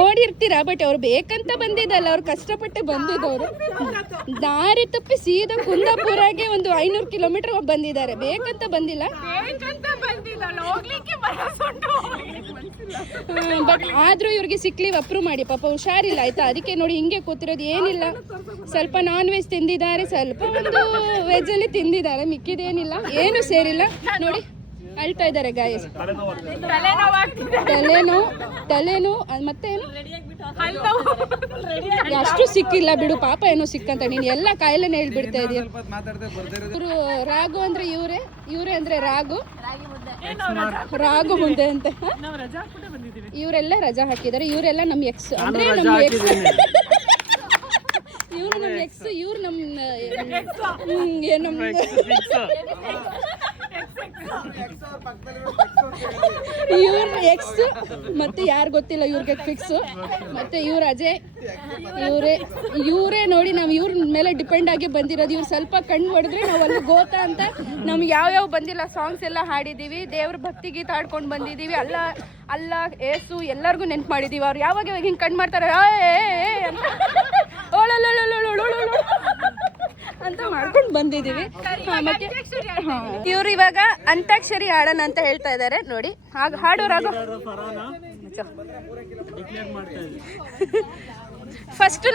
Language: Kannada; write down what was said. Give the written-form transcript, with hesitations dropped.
ನೋಡಿರ್ತೀರಾ, ಬಟ್ ಅವ್ರು ಬೇಕಂತ ಬಂದಿದ್ದಲ್ಲ, ಅವ್ರು ಕಷ್ಟಪಟ್ಟು ಬಂದಿದ್ದವರು. ದಾರಿ ತಪ್ಪಿ ಸೀದಾ ಕುಂದಾಪುರಗೆ ಒಂದು 500 ಕಿಲೋಮೀಟರ್ ಬಂದಿದ್ದಾರೆ, ಬೇಕಂತ ಬಂದಿಲ್ಲ. ಬಟ್ ಆದ್ರೂ ಇವ್ರಿಗೆ ಸಿಕ್ಲಿವ್ ಅಪ್ರೂವ್ ಮಾಡಿ, ಪಾಪ ಹುಷಾರಿಲ್ಲ ಆಯ್ತಾ, ಅದಕ್ಕೆ ನೋಡಿ ಹಿಂಗೆ ಕೂತಿರೋದು. ಏನಿಲ್ಲ, ಸ್ವಲ್ಪ ನಾನ್ ವೆಜ್ ತಿಂದಿದ್ದಾರೆ, ಸ್ವಲ್ಪ ಒಂದು ವೆಜ್ ಅಲ್ಲಿ ತಿಂದಿದ್ದಾರೆ, ಮಿಕ್ಕಿದೇನಿಲ್ಲ, ಏನು ಸೇರಿಲ್ಲ. ನೋಡಿ ಅಳ್ತಾ ಇದ್ದಾರೆ ಗಾಯಸ್, ತಲೆನೋವು ಮತ್ತೇನು ಅಷ್ಟು ಸಿಕ್ಕಿಲ್ಲ ಬಿಡು, ಪಾಪ ಏನೋ ಸಿಕ್ಕಂತ. ನೀನು ಎಲ್ಲ ಕಾಯಿಲೆನೇ ಹೇಳ್ಬಿಡ್ತಾ ಇದೀಯ. ಇವರು ರಾಗು ಅಂದ್ರೆ ಇವ್ರೆ ಅಂದ್ರೆ ರಾಗು ಮುದ್ದೆ ಅಂತ. ಇವರೆಲ್ಲ ರಜಾ ಹಾಕಿದ್ದಾರೆ, ಇವರೆಲ್ಲ ನಮ್ ಎಕ್ಸ್ ಅಂದ್ರೆ ನಮ್ ಎಕ್ಸ್, ಇವ್ರು ನಮ್ ಎಕ್ಸ್, ಇವ್ರು ನಮ್ ಇವ್ರ ಎಕ್ಸ್ ಮತ್ತೆ ಯಾರು ಗೊತ್ತಿಲ್ಲ, ಇವ್ರಿಗೆ ಫಿಕ್ಸ್. ಮತ್ತೆ ಇವ್ರ ಅಜಯ್, ಇವರೇ ನೋಡಿ, ನಾವು ಇವ್ರ ಮೇಲೆ ಡಿಪೆಂಡ್ ಆಗಿ ಬಂದಿರೋದು. ಇವ್ರು ಸ್ವಲ್ಪ ಕಣ್ಣು ಹೊಡೆದ್ರೆ ನಾವು ಅಲ್ಲಿ ಗೋತಾ ಅಂತ ನಮ್ಗೆ ಯಾವ ಬಂದಿಲ್ಲ ಸಾಂಗ್ಸ್ ಎಲ್ಲ ಹಾಡಿದೀವಿ, ದೇವ್ರ ಭಕ್ತಿ ಗೀತ ಹಾಡ್ಕೊಂಡು ಬಂದಿದೀವಿ. ಅಲ್ಲ ಏಸು ಎಲ್ಲರಿಗೂ ನೆನ್ಪು ಮಾಡಿದೀವಿ. ಅವ್ರು ಯಾವಾಗ ಹಿಂಗೆ ಕಣ್ಣು ಮಾಡ್ತಾರೆ ಅಂತ ಮಾಡ್ಕೊಂಡು ಬಂದಿದೀವಿ. ಮತ್ತೆ ಇವ್ರು ಇವಾಗ ಅಂತಾಕ್ಷರಿ ಹಾಡೋಣ ಅಂತ ಹೇಳ್ತಾ ಇದ್ದಾರೆ. ನೋಡಿ ಹಾಡೋರಾಗ ಫಸ್ಟ್